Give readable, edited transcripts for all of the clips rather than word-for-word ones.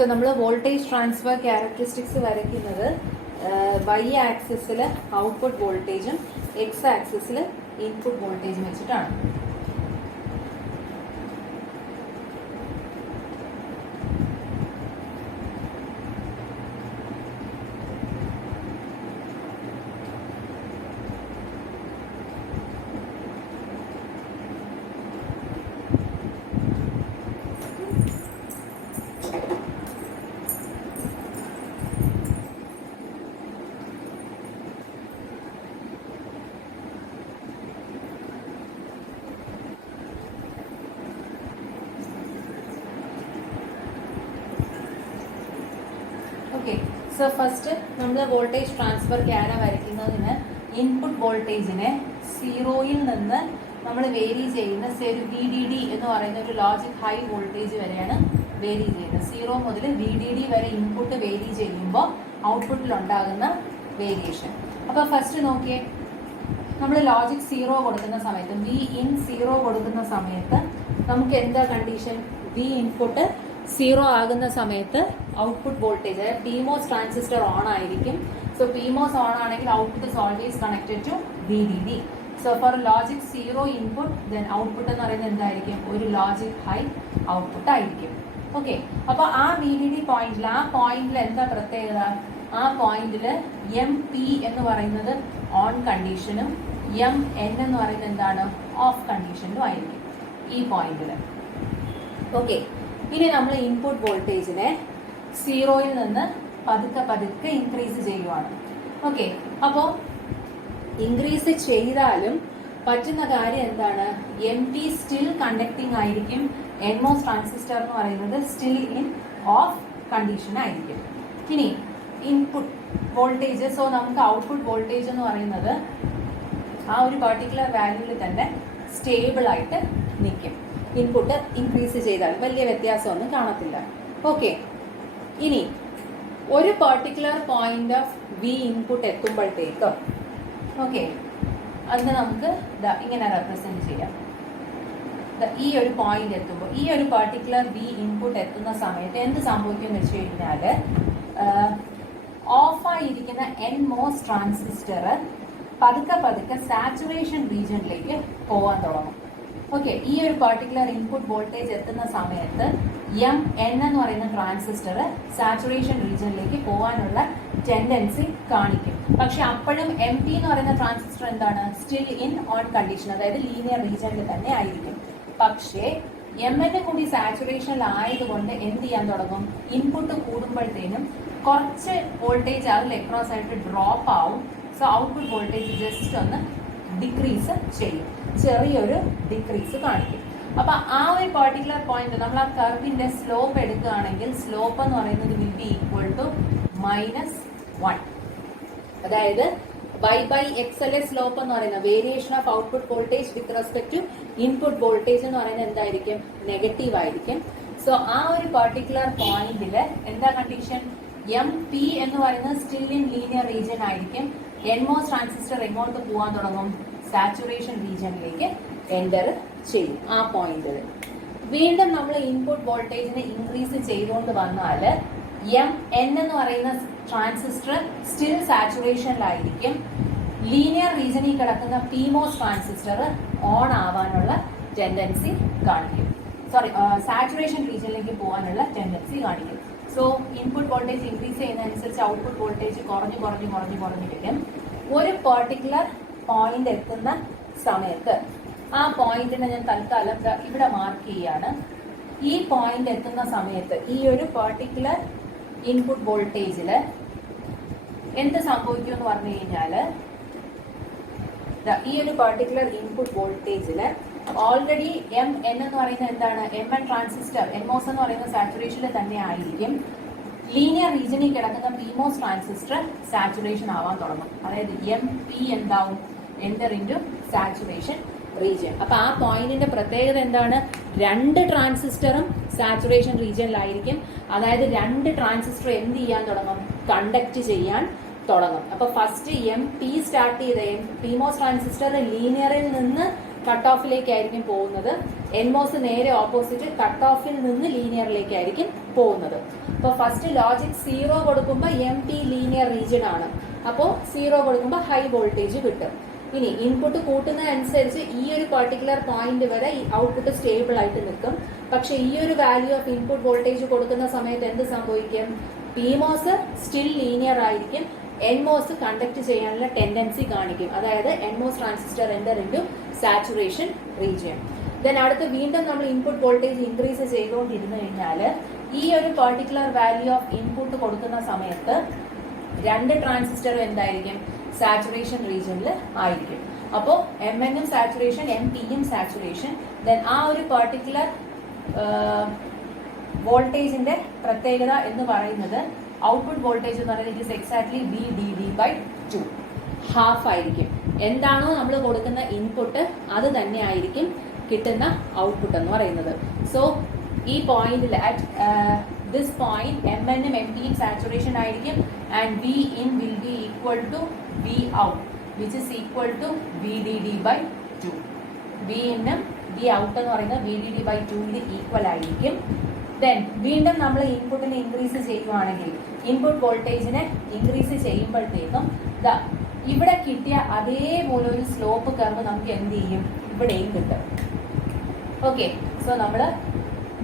So നമ്മൾ voltage transfer characteristics വരയ്ക്കുന്നത് Y ആക്സിസിൽ ഔട്ട്പുട്ട് വോൾട്ടേജും എക്സ് ആക്സിസിൽ ഇൻപുട്ട് വോൾട്ടേജും വെച്ചിട്ടാണ്. ഓക്കെ, സോ ഫസ്റ്റ് നമ്മൾ വോൾട്ടേജ് ട്രാൻസ്ഫർ ക്യാര വരയ്ക്കുന്നതിന് ഇൻപുട്ട് വോൾട്ടേജിനെ സീറോയിൽ നിന്ന് നമ്മൾ വേരി ചെയ്യുന്ന ഒരു വി ഡി ഡി എന്ന് പറയുന്ന ഒരു ലോജിക് ഹൈ വോൾട്ടേജ് വരെയാണ് വേരി ചെയ്യുന്നത്. സീറോ മുതൽ വി ഡി ഡി വരെ ഇൻപുട്ട് വേരി ചെയ്യുമ്പോൾ ഔട്ട്പുട്ടിൽ ഉണ്ടാകുന്ന വേരിയേഷൻ. അപ്പോൾ ഫസ്റ്റ് നോക്കിയേ, നമ്മൾ ലോജിക് സീറോ കൊടുക്കുന്ന സമയത്ത് വി ഇൻ സീറോ കൊടുക്കുന്ന സമയത്ത് നമുക്ക് എന്താ കണ്ടീഷൻ? വി ഇൻപുട്ട് സീറോ ആകുന്ന സമയത്ത് output voltage PMOS transistor on ആയിരിക്കും. സോ PMOS ഓൺ ആണെങ്കിൽ output is always connected to VDD. So for logic zero input then output എന്ന് പറയുന്നത് എന്തായിരിക്കും? ഒരു ലോജിക് ഹൈ ഔട്ട്പുട്ട് ആയിരിക്കും. ഓക്കെ, അപ്പോൾ ആ VDD പോയിന്റിൽ എന്താ പ്രത്യേകത? ആ പോയിന്റിൽ MP എന്ന് പറയുന്നത് ഓൺ കണ്ടീഷനും MN എന്ന് പറയുന്നത് എന്താണ്? ഓഫ് കണ്ടീഷനിലും ആയിരിക്കും ഈ പോയിന്റിൽ. ഓക്കെ, ഇനി നമ്മൾ ഇൻപുട്ട് വോൾട്ടേജിനെ സീറോയിൽ നിന്ന് പതുക്കെ ഇൻക്രീസ് ചെയ്യുവാണ്. ഓക്കെ, അപ്പോൾ ഇൻക്രീസ് ചെയ്താലും പറ്റുന്ന കാര്യം എന്താണ്? MP സ്റ്റിൽ കണ്ടക്ടിങ് ആയിരിക്കും. NMOS ട്രാൻസിസ്റ്റർ എന്ന് പറയുന്നത് സ്റ്റിൽ ഇൻ ഓഫ് കണ്ടീഷൻ ആയിരിക്കും. ഇനി ഇൻപുട്ട് വോൾട്ടേജ്, സോ നമുക്ക് ഔട്ട്പുട്ട് വോൾട്ടേജ് എന്ന് പറയുന്നത് ആ ഒരു പർട്ടിക്കുലർ വാല്യൂവിൽ തന്നെ സ്റ്റേബിൾ ആയിട്ട് നിൽക്കും. ഇൻപുട്ട് ഇൻക്രീസ് ചെയ്താൽ വലിയ വ്യത്യാസമൊന്നും കാണത്തില്ല. ഓക്കെ, ഇനി ഒരു particular point of V input എത്തുമ്പോഴത്തേക്ക് ഓക്കെ, അതിന് നമുക്ക് ഇങ്ങനെ റെപ്രസെന്റ് ചെയ്യാം. ഈ ഒരു പോയിന്റ് എത്തുമ്പോൾ, ഈ ഒരു പർട്ടിക്കുലർ വി ഇൻപുട്ട് എത്തുന്ന സമയത്ത് എന്ത് സംഭവിക്കും എന്ന് വെച്ച് കഴിഞ്ഞാൽ ഓഫായിരിക്കുന്ന NMOS ട്രാൻസിസ്റ്റർ പതുക്കെ സാച്ചുറേഷൻ റീജിയനിലേക്ക് പോകാൻ തുടങ്ങും. ഓക്കെ, ഈ ഒരു പർട്ടിക്കുലർ ഇൻപുട്ട് വോൾട്ടേജ് എത്തുന്ന സമയത്ത് MN എന്ന് പറയുന്ന ട്രാൻസിസ്റ്റർ സാച്ചുറേഷൻ റീജിയനിലേക്ക് പോകാനുള്ള ടെൻഡൻസി കാണിക്കും. പക്ഷെ അപ്പോഴും MP എന്ന് പറയുന്ന ട്രാൻസിസ്റ്റർ എന്താണ്? സ്റ്റിൽ ഇൻ ഓൺ കണ്ടീഷൻ, അതായത് ലീനിയർ റീജിയനിൽ തന്നെ ആയിരിക്കും. പക്ഷേ MN കൂടി സാച്ചുറേഷനിൽ ആയതുകൊണ്ട് എന്ത് ചെയ്യാൻ തുടങ്ങും? ഇൻപുട്ട് കൂടുമ്പോഴത്തേനും കുറച്ച് വോൾട്ടേജ് അതിൽ അക്രോസ് ആയിട്ട് ഡ്രോപ്പ് ആവും. സോ ഔട്ട്പുട്ട് വോൾട്ടേജ് ജസ്റ്റ് ഒന്ന് ഡിക്രീസ് ചെയ്യും, ചെറിയൊരു ഡിക്രീസ് കാണിക്കും. അപ്പൊ ആ ഒരു പർട്ടിക്കുലർ പോയിന്റ് നമ്മൾ ആ കർവിന്റെ സ്ലോപ്പ് എടുക്കുകയാണെങ്കിൽ സ്ലോപ്പ് എന്ന് പറയുന്നത് വിൽ ബി ഈക്വൽ ടു -1. അതായത് y/xl സ്ലോപ്പ് എന്ന് പറയുന്ന variation of output voltage with respect to input voltage എന്ന് പറയുന്നത് എന്തായിരിക്കും? നെഗറ്റീവ് ആയിരിക്കും. സോ ആ ഒരു പർട്ടിക്കുലർ പോയിന്റില് എന്താ കണ്ടീഷൻ? MP എന്ന് പറയുന്നത് സ്റ്റിൽ ഇൻ ലീനിയർ റീജിയൻ ആയിരിക്കും. NMOS ട്രാൻസിസ്റ്റർ എങ്ങോട്ട് പോകാൻ തുടങ്ങും? സാച്ചുറേഷൻ റീജിയനിലേക്ക് എൻ്റർ ചെയ്യും ആ പോയിന്റിൽ. വീണ്ടും നമ്മൾ ഇൻപുട്ട് വോൾട്ടേജിനെ ഇൻക്രീസ് ചെയ്തുകൊണ്ട് വന്നാൽ MN എന്ന് പറയുന്ന ട്രാൻസിസ്റ്റർ സ്റ്റിൽ സാച്ചുറേഷനിലായിരിക്കും. ലീനിയർ റീജിയനിൽ കിടക്കുന്ന PMOS ട്രാൻസിസ്റ്റർ ഓൺ ആവാനുള്ള ടെൻഡൻസി കാണിക്കും. സാച്ചുറേഷൻ റീജിയനിലേക്ക് പോകാനുള്ള ടെൻഡൻസി കാണിക്കും. സോ ഇൻപുട്ട് വോൾട്ടേജ് ഇൻക്രീസ് ചെയ്യുന്നതനുസരിച്ച് ഔട്ട്പുട്ട് വോൾട്ടേജ് കുറഞ്ഞു വരും. ഒരു പെർട്ടിക്കുലർ പോയിന്റ് എത്തുന്ന സമയത്ത് ആ പോയിന്റിനെ ഞാൻ തൽക്കാലം ഇവിടെ മാർക്ക് ചെയ്യാണ്. ഈ പോയിന്റ് എത്തുന്ന സമയത്ത് ഈ ഒരു പെർട്ടിക്കുലർ ഇൻപുട്ട് വോൾട്ടേജിൽ എന്ത് സംഭവിക്കും എന്ന് പറഞ്ഞു കഴിഞ്ഞാൽ ഈ ഒരു പെർട്ടിക്കുലർ ഇൻപുട്ട് വോൾട്ടേജിൽ ഓൾറെഡി MN എന്ന് പറയുന്നത് എന്താണ്? MN ട്രാൻസിസ്റ്റർ NMOS എന്ന് പറയുന്ന സാച്ചുറേഷനിൽ തന്നെ ആയിരിക്കും. ലീനിയർ റീജിയനിൽ കിടക്കുന്ന PMOS ട്രാൻസിസ്റ്റർ സാച്ചുറേഷൻ ആവാൻ തുടങ്ങും. അതായത് MP എന്താവും? Enter into saturation region. അപ്പൊ ആ പോയിന്റിന്റെ പ്രത്യേകത എന്താണ്? രണ്ട് ട്രാൻസിസ്റ്ററും സാച്ചുറേഷൻ റീജിയനിലായിരിക്കും. അതായത് രണ്ട് ട്രാൻസിസ്റ്റർ എന്ത് ചെയ്യാൻ തുടങ്ങും? കണ്ടക്ട് ചെയ്യാൻ തുടങ്ങും. അപ്പൊ ഫസ്റ്റ് MP സ്റ്റാർട്ട് ചെയ്ത PMOS ട്രാൻസിസ്റ്റർ ലീനിയറിൽ നിന്ന് കട്ട് ഓഫിലേക്കായിരിക്കും പോകുന്നത്. എൻമോസ് നേരെ ഓപ്പോസിറ്റ് കട്ട് ഓഫിൽ നിന്ന് ലീനിയറിലേക്കായിരിക്കും പോകുന്നത്. അപ്പോൾ ഫസ്റ്റ് ലോജിക് 0 കൊടുക്കുമ്പോൾ MT ലീനിയർ റീജിയൻ ആണ്. അപ്പോൾ 0 കൊടുക്കുമ്പോൾ ഹൈ വോൾട്ടേജ് കിട്ടും. ഇനി ഇൻപുട്ട് കൂട്ടുന്നതനുസരിച്ച് ഈ ഒരു പർട്ടിക്കുലർ പോയിന്റ് വരെ ഈ ഔട്ട്പുട്ട് സ്റ്റേബിൾ ആയിട്ട് നിൽക്കും. പക്ഷെ ഈ ഒരു വാല്യൂ ഓഫ് ഇൻപുട്ട് വോൾട്ടേജ് കൊടുക്കുന്ന സമയത്ത് എന്ത് സംഭവിക്കും? PMOS സ്റ്റിൽ ലീനിയർ ആയിരിക്കും, NMOS കണ്ടക്ട് ചെയ്യാനുള്ള ടെൻഡൻസി കാണിക്കും. അതായത് NMOS transistor enter into saturation region. Then അടുത്ത് വീണ്ടും നമ്മൾ ഇൻപുട്ട് വോൾട്ടേജ് ഇൻക്രീസ് ചെയ്തുകൊണ്ടിരുന്നു കഴിഞ്ഞാൽ ഈ ഒരു പർട്ടിക്കുലർ വാല്യൂ ഓഫ് ഇൻപുട്ട് കൊടുക്കുന്ന സമയത്ത് രണ്ട് ട്രാൻസിസ്റ്ററും എന്തായിരിക്കും? സാച്ചുറേഷൻ റീജിയനിൽ ആയിരിക്കും. അപ്പോൾ MN ഉം സാച്ചുറേഷൻ, MT യും സാച്ചുറേഷൻ. ദെൻ ആ ഒരു പർട്ടിക്കുലർ വോൾട്ടേജിന്റെ പ്രത്യേകത എന്ന് പറയുന്നത് ഔട്ട്പുട്ട് വോൾട്ടേജ് എന്ന് പറയുന്നത് it is exactly VDD/2 half ആയിരിക്കും. എന്താണോ നമ്മൾ കൊടുക്കുന്ന ഇൻപുട്ട് അത് തന്നെ ആയിരിക്കും കിട്ടുന്ന ഔട്ട്പുട്ട് എന്ന് പറയുന്നത്. സോ ഈ പോയിന്റിൽ അറ്റ് ദിസ് പോയിന്റ് MN ഉം MT യും സാച്ചുറേഷൻ ആയിരിക്കും and Vin will be equal to Vout which is equal to VDD/2. Vin ഉം Vout എന്ന് പറയുന്നത് VDD/2 ഈക്വൽ ആയിരിക്കും. ദെൻ വീണ്ടും നമ്മൾ ഇൻപുട്ടിനെ ഇൻക്രീസ് ചെയ്യുവാണെങ്കിൽ ഇൻപുട്ട് വോൾട്ടേജിനെ ഇൻക്രീസ് ചെയ്യുമ്പോഴത്തേക്കും ഇവിടെ കിട്ടിയ അതേപോലെ ഒരു സ്ലോപ്പ് കർവ് നമുക്ക് എന്ത് ചെയ്യും? ഇവിടെയും കിട്ടും. ഓക്കെ, സോ നമ്മൾ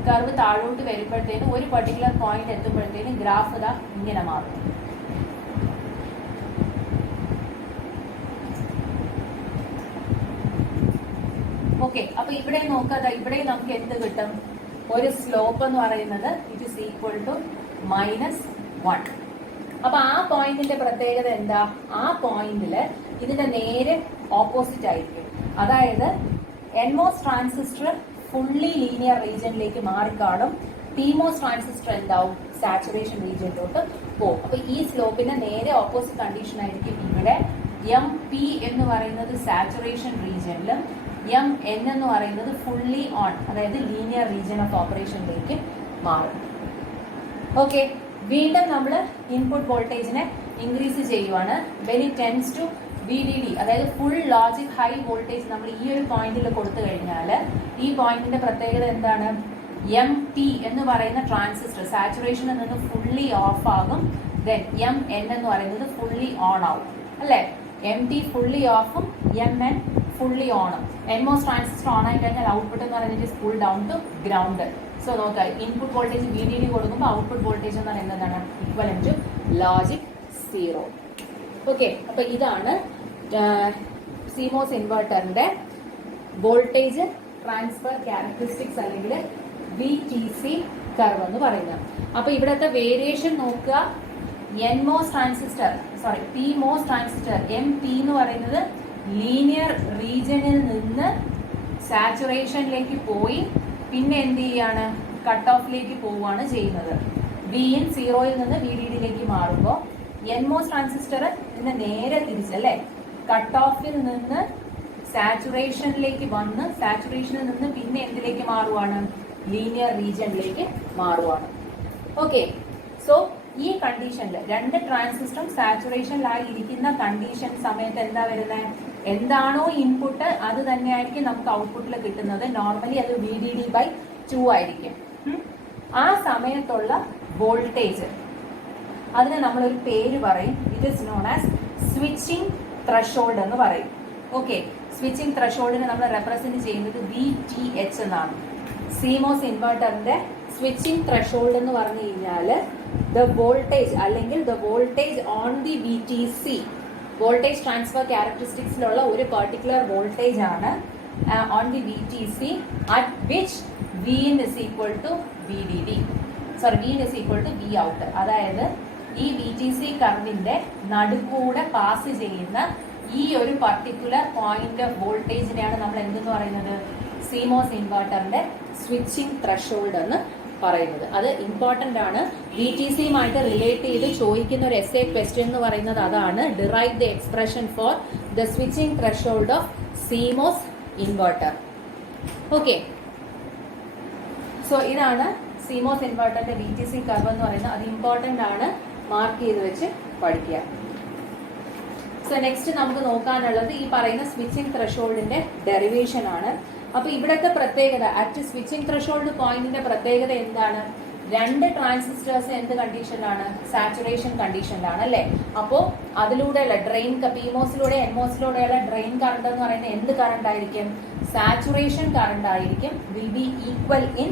കർവ് താഴോട്ട് വരുമ്പോഴത്തേനും ഒരു പർട്ടിക്കുലർ പോയിന്റ് എത്തുമ്പോഴത്തേനും ഗ്രാഫ് ഇതാ ഇങ്ങനെ മാറും. ഓക്കെ, അപ്പൊ ഇവിടെ നോക്കാതെ ഇവിടെ നമുക്ക് എന്ത് കിട്ടും? ഒരു സ്ലോപ്പ് എന്ന് പറയുന്നത് ഇറ്റ് ഇസ് ഈക്വൽ ടു -1. അപ്പൊ ആ പോയിന്റിന്റെ പ്രത്യേകത എന്താ? ആ പോയിന്റില് ഇതിന്റെ നേരെ ഓപ്പോസിറ്റ് ആയിരിക്കും. അതായത് NMOS ട്രാൻസിസ്റ്റർ ഫുള്ളി ലീനിയർ റീജിയനിലേക്ക് മാറിക്കാണും, PMOS ട്രാൻസിസ്റ്റർ എന്താവും? സാച്ചുറേഷൻ റീജിയനിലോട്ട് പോകും. അപ്പൊ ഈ സ്ലോപ്പിന്റെ നേരെ ഓപ്പോസിറ്റ് കണ്ടീഷൻ ആയിരിക്കും ഇവിടെ. MP എന്ന് പറയുന്നത് സാച്ചുറേഷൻ റീജിയനിലും MN എന്ന് പറയുന്നത് ഫുള്ളി ഓൺ, അതായത് ലീനിയർ റീജിയൻ ഓഫ് ഓപ്പറേഷനിലേക്ക് മാറും. ഓക്കെ, വീണ്ടും നമ്മൾ ഇൻപുട്ട് വോൾട്ടേജിനെ ഇൻക്രീസ് ചെയ്യുവാണ്. When it tends to VDD, അതായത് ഫുൾ ലോജിക് ഹൈ വോൾട്ടേജ് നമ്മൾ ഈ ഒരു പോയിന്റിൽ കൊടുത്തു കഴിഞ്ഞാൽ ഈ പോയിന്റിന്റെ പ്രത്യേകത എന്താണ്? MP എന്ന് പറയുന്ന ട്രാൻസിസ്റ്റർ സാച്ചുറേഷനിൽ നിന്ന് ഫുള്ളി ഓഫ് ആകും. ദെൻ MN എന്ന് പറയുന്നത് ഫുള്ളി ഓൺ ആവും, അല്ലേ? MT ഫുള്ളി ഓഫും MN ഫുള്ളി ഓണും. NMOS ട്രാൻസിസ്റ്റർ ഓൺ ആയി കഴിഞ്ഞാൽ ഔട്ട്പുട്ട് എന്ന് പറയുന്നത് school down to ground. So നോക്കാം, ഇൻപുട്ട് വോൾട്ടേജ് VDD കൊടുക്കുമ്പോൾ ഔട്ട്പുട്ട് വോൾട്ടേജ് എന്ന് പറയുന്നത് എന്താണ്? Equivalent to logic 0. ഓക്കെ, അപ്പൊ ഇതാണ് CMOS ഇൻവെർട്ടറിന്റെ വോൾട്ടേജ് ട്രാൻസ്ഫർ ക്യാരക്ടറിസ്റ്റിക്സ് അല്ലെങ്കിൽ VTC കർവ് എന്ന് പറയുന്നത്. അപ്പൊ ഇവിടത്തെ വേരിയേഷൻ നോക്കുക. PMOS ട്രാൻസിസ്റ്റർ MP എന്ന് പറയുന്നത് ലീനിയർ റീജിയനിൽ നിന്ന് സാച്ചുറേഷനിലേക്ക് പോയി പിന്നെ എന്ത് ചെയ്യാണ്? കട്ട് ഓഫിലേക്ക് പോവുകയാണ് ചെയ്യുന്നത്. Vin 0യിൽ നിന്ന് VDD മാറുമ്പോൾ NMOS ട്രാൻസിസ്റ്റർ ഇതിന് നേരെ തിരിച്ചല്ലേ, കട്ട് ഓഫിൽ നിന്ന് സാച്ചുറേഷനിലേക്ക് വന്ന് സാച്ചുറേഷനിൽ നിന്ന് പിന്നെ എന്തിലേക്ക് മാറുവാണ്? ലീനിയർ റീജിയനിലേക്ക് മാറുവാണ്. ഓക്കെ, സോ ഈ കണ്ടീഷനിൽ രണ്ട് ട്രാൻസിസ്റ്ററും സാച്ചുറേഷനിലായി ഇരിക്കുന്ന കണ്ടീഷൻ സമയത്ത് എന്താ വരുന്നത്? എന്താണോ ഇൻപുട്ട് അത് തന്നെയായിരിക്കും നമുക്ക് ഔട്ട്പുട്ടിൽ കിട്ടുന്നത്. നോർമലി അത് VDD/2 ആയിരിക്കും. ആ സമയത്തുള്ള വോൾട്ടേജ് അതിന് നമ്മളൊരു പേര് പറയും. It is known as switching threshold എന്ന് പറയും. ഓക്കെ, സ്വിച്ചിങ് ത്രഷോൾഡിനെ നമ്മൾ റെപ്രസെന്റ് ചെയ്യുന്നത് VTH എന്നാണ്. CMOS ഇൻവെർട്ടറിന്റെ സ്വിച്ചിങ് ത്രഷോൾഡ് എന്ന് പറഞ്ഞു കഴിഞ്ഞാൽ ദ വോൾട്ടേജ് അല്ലെങ്കിൽ the voltage on the VTC, voltage transfer ക്യാരക്ടറിസ്റ്റിക്സിലുള്ള ഒരു പെർട്ടിക്കുലർ വോൾട്ടേജ് ആണ് on the VTC at which Vin is equal to VDD. Vin is equal to Vout. അതായത് ഈ VTC കർവിന്റെ നടുക്കൂടെ പാസ് ചെയ്യുന്ന ഈ ഒരു പർട്ടിക്കുലർ പോയിന്റ് ഓഫ് വോൾട്ടേജിനെയാണ് നമ്മൾ എന്തെന്ന് പറയുന്നത്? CMOS ഇൻവെർട്ടറിന്റെ സ്വിച്ചിങ് ത്രഷോൾഡ് എന്ന് പറയുന്നത്. അത് ഇമ്പോർട്ടന്റ് ആണ്. VTCയുമായിട്ട് റിലേറ്റ് ചെയ്ത് ചോദിക്കുന്ന ഒരു essay ക്വസ്റ്റ്യൻ എന്ന് പറയുന്നത് അതാണ്. Derive the expression for the switching threshold of CMOS inverter. Okay, so ഇതാണ് CMOS ഇൻവെർട്ടറിന്റെ VTC കർവ് എന്ന് പറയുന്നത്. അത് ഇമ്പോർട്ടന്റ് ആണ്, മാർക്ക് ചെയ്ത് വെച്ച് പഠിക്കുക. സോ നെക്സ്റ്റ് നമുക്ക് നോക്കാനുള്ളത് ഈ പറയുന്ന സ്വിച്ചിങ് ത്രെഷോൾഡിന്റെ ഡെറിവേഷൻ ആണ്. അപ്പൊ ഇവിടുത്തെ പ്രത്യേകത അറ്റ് സ്വിച്ചിങ് ത്രെഷോൾഡ് പോയിന്റിന്റെ പ്രത്യേകത എന്താണ്? രണ്ട് ട്രാൻസിസ്റ്റേഴ്സ് എന്ത് കണ്ടീഷനിലാണ്? സാച്ചുറേഷൻ കണ്ടീഷനിലാണ് അല്ലെ. അപ്പോൾ അതിലൂടെയുള്ള ഡ്രെയിൻ പിമോസിലൂടെ എൻമോസിലൂടെയുള്ള ഡ്രെയിൻ കറണ്ട് എന്ന് പറയുന്നത് എന്ത് കറണ്ട് ആയിരിക്കും? സാച്ചുറേഷൻ കറണ്ട് ആയിരിക്കും. Will be equal in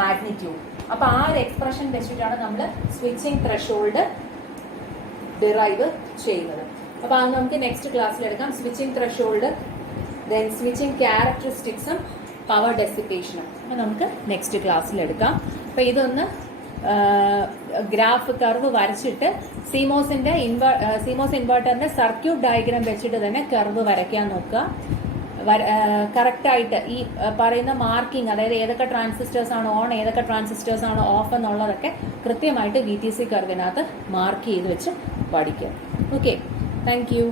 magnitude. അപ്പൊ ആ ഒരു എക്സ്പ്രഷൻ വെച്ചിട്ടാണ് നമ്മൾ സ്വിച്ചിങ് ത്രെഷോൾഡ് ഡിറൈവ് ചെയ്യുന്നത്. അപ്പൊ അത് നമുക്ക് നെക്സ്റ്റ് ക്ലാസ്സിൽ എടുക്കാം. സ്വിച്ചിങ് ത്രെഷോൾഡ്, ദെൻ സ്വിച്ചിങ് ക്യാരക്ടറിസ്റ്റിക്സും പവർ ഡെസിപ്പേഷനും നമുക്ക് നെക്സ്റ്റ് ക്ലാസ്സിൽ എടുക്കാം. അപ്പൊ ഇതൊന്ന് ഗ്രാഫ് കർവ് വരച്ചിട്ട് സീമോസ് ഇൻവെർട്ടറിന്റെ സർക്യൂട്ട് ഡയഗ്രാം വെച്ചിട്ട് തന്നെ കർവ് വരയ്ക്കാൻ നോക്കുക. കറക്റ്റായിട്ട് ഈ പറയുന്ന മാർക്കിംഗ്, അതായത് ഏതൊക്കെ ട്രാൻസിസ്റ്റേഴ്സ് ആണ് ഓൺ, ഏതൊക്കെ ട്രാൻസിസ്റ്റേഴ്സ് ആണ് ഓഫ് എന്നുള്ളതൊക്കെ കൃത്യമായിട്ട് VTC കർവിനകത്ത് മാർക്ക് ചെയ്ത് വെച്ച് പഠിക്കുക. Okay, thank you.